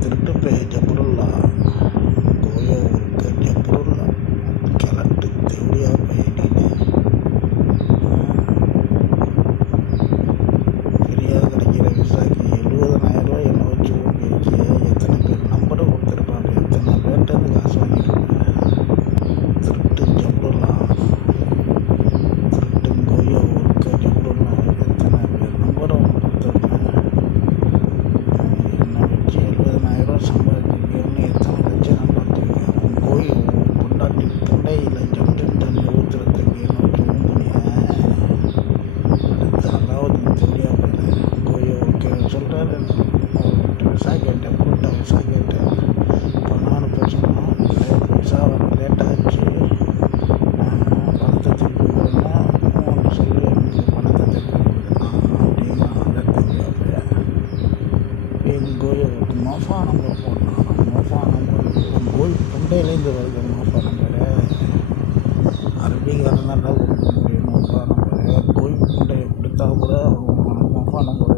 திருட்டு பே ஜபருல்லா கோயோ ஊருக்கு ஜபருல்லா கிழட்டு தேவடியா பையனு ஃப்ரீயாக கிடைக்கிற விசாக்கு 70,000 என்னை வச்சு ஓகே எத்தனை பேர் நம்பரை கொடுத்துருப்பாங்க, எத்தனை பேர்கிட்ட காசு வாங்கியிருப்பாங்க. திருட்டு ஜபருல்லா திருட்டு கோயோ ஊருக்கு ஜபருல்லா எத்தனை பேர் நம்பரை கொடுத்துருப்பாங்க. என்னை வச்சு 70,000 சம்பாதிச்சிருக்கேன்னு எத்தனை லட்சம் சம்பாதிச்சிருக்கேன். உன் கோயில் பொண்டாட்டி தொண்டையில் ஜம்ஜம் தண்ணி ஊற்றுறதுக்கு என்ன வச்சு ஊம்புனியா. அடுத்து அலாவுதீன் தெரியா போயிரு கோயோ ஓகே சொல்கிறாரு. விசா கேட்டேன், புரோட்டா விசா கேட்டேன். பணம் பிரச்சனை விசா வர லேட்டாச்சு, பணத்தை திருப்பி விடணும் சொல்லி எனக்கு பணத்தை திருப்பி விடலாம் அப்படின்னு அதை தெரியா போய் எங்கள் கோயிலுக்கு மோஃபா நம்பர் போடணும். மோஃபா நம்பர் உன் கோயில் தொண்டையிலேருந்து வருது. மோஃபா நம்பரு அரபிக்காரன் தான் கொடுக்க முடியும். மோஃபா நம்பரு கோயில் தொண்டையை கொடுத்தா கூட மோஃபா நம்பர்